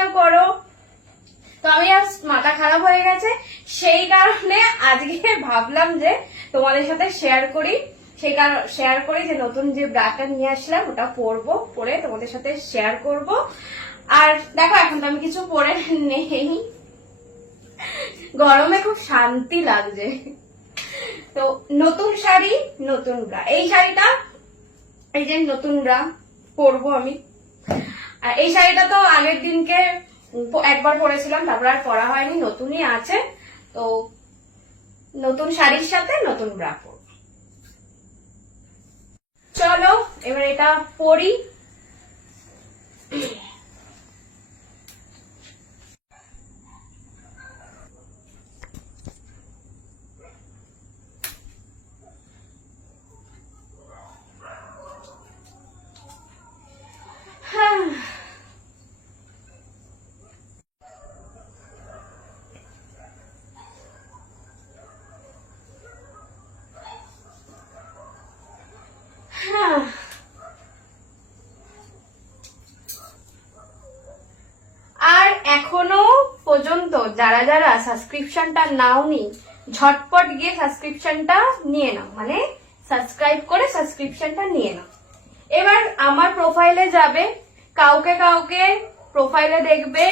Video করো। তো আমি আজ মাথা খারাপ হয়ে গেছে, সেই কারণে আজকে ভাবলাম যে তোমাদের সাথে শেয়ার করি, যে নতুন যে ব্রাটা নিয়ে আসলাম ওটা পরবো, পরে তোমাদের সাথে শেয়ার করব। আর দেখো এখন তো আমি কিছু পরে নেই, গরমে খুব শান্তি লাগছে। তো নতুন শাড়ি, নতুন ব্রা, এই শাড়িটা এই যে নতুন ব্রা পরবো আমি। আর এই শাড়িটা তো আগের দিনকে একবার পরেছিলাম, তারপর আর পরা হয়নি, নতুনই আছে। তো নতুন শাড়ির সাথে নতুন ব্রা পরব। চলো এবার এটা পরি। আর এখনো পর্যন্ত যারা যারা সাবস্ক্রিপশনটা নাওনি, ঝটপট গিয়ে সাবস্ক্রিপশনটা নিয়ে নাও, মানে সাবস্ক্রাইব করে সাবস্ক্রিপশনটা নিয়ে নাও। এবার আমার প্রোফাইলে যাবে, কাউকে কাউকে প্রোফাইলে দেখবে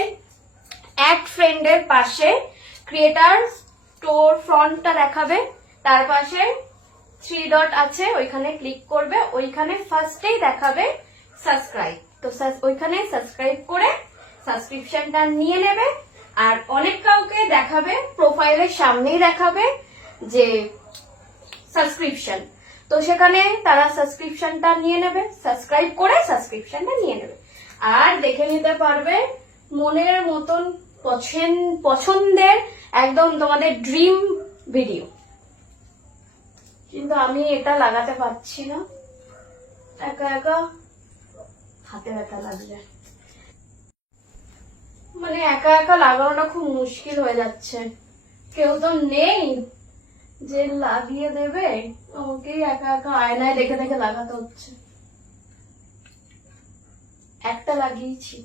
অ্যাড ফ্রেন্ডের পাশে ক্রিয়েটার স্টোর ফ্রন্টটা দেখাবে, তার পাশে 3 ডট আছে, ওইখানে ক্লিক করবে, ওইখানে ফার্স্টেই দেখাবে সাবস্ক্রাইব। তো ওইখানে সাবস্ক্রাইব করে সাবস্ক্রিপশনটা নিয়ে নেবে। আর অনেক কাউকে দেখাবে প্রোফাইলের সামনেই দেখাবে যে সাবস্ক্রিপশন, তো সেখানে তারা সাবস্ক্রিপশনটা নিয়ে নেবে, সাবস্ক্রাইব করে সাবস্ক্রিপশনটা নিয়ে নেবে। আর দেখে নিতে পারবে মনের মতন পছন্দের একদম তোমাদের ড্রিম ভিডিও। কিন্তু আমি এটা লাগাতে পারছি না, একা একা হাতে ব্যথা লাগছে, মানে একা একা লাগানোটা খুব মুশকিল হয়ে যাচ্ছে, কেউ তো নেই যে লাগিয়ে দেবে, আমাকেই একা একা আয়নায় দেখে দেখে লাগাতে হচ্ছে। একটা লাগিয়েছি,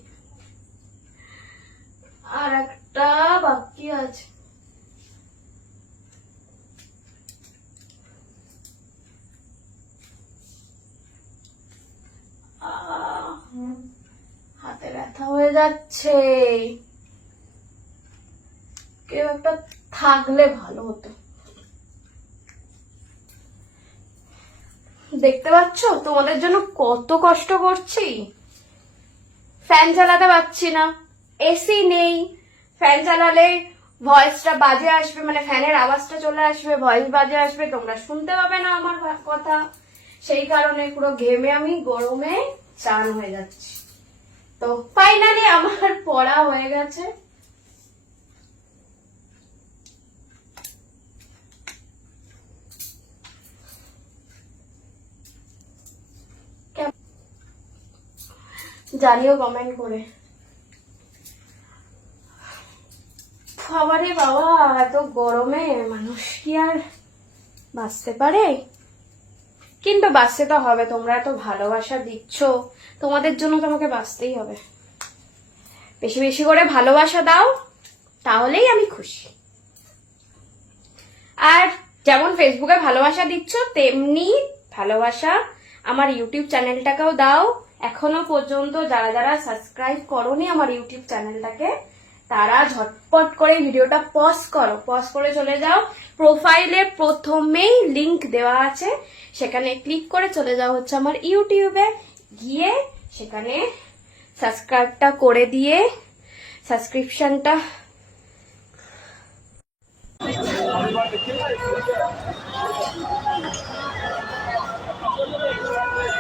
আর একটা বাকি আছে। হাতে ব্যথা হয়ে যাচ্ছে, কেউ একটা থাকলে ভালো হতো। দেখতে পাচ্ছ তোমাদের জন্য কত কষ্ট করছি, ফ্যান চালাতে পারছি না, এসি নেই, ফ্যান চালালে ভয়েসটা বাজে আসবে, মানে ফ্যানের আওয়াজটা চলে আসবে, ভয়েস বাজে আসবে, তোমরা শুনতে পাবে না আমার কথা। সেই কারণে পুরো ঘেমে আমি গরমে চান হয়ে যাচ্ছি। তো ফাইনালি আমার পড়া হয়ে গেছে। জানিও কমেন্ট করে। বাবারে বাবা, এত গরমে মানুষ কি আর বাঁচতে পারে? কিন্তু বাঁচতে তো হবে, তোমরা এত ভালোবাসা দিচ্ছ, তোমাদের জন্য তো আমাকে বাঁচতেই হবে। বেশি বেশি করে ভালোবাসা দাও, তাহলেই আমি খুশি। আর যেমন ফেসবুকে ভালোবাসা দিচ্ছ, তেমনি ভালোবাসা আমার ইউটিউব চ্যানেলটাকেও দাও। এখনো পর্যন্ত যারা যারা সাবস্ক্রাইব করোনি আমার ইউটিউব চ্যানেলটাকে, তারা ঝটপট করে ভিডিওটা পজ করো, পজ করে চলে যাও, প্রোফাইলে প্রথমেই লিংক দেওয়া আছে, সেখানে ক্লিক করে চলে যাও হচ্ছে আমার ইউটিউবে, গিয়ে সেখানে সাবস্ক্রাইবটা করে দিয়ে সাবস্ক্রিপশনটা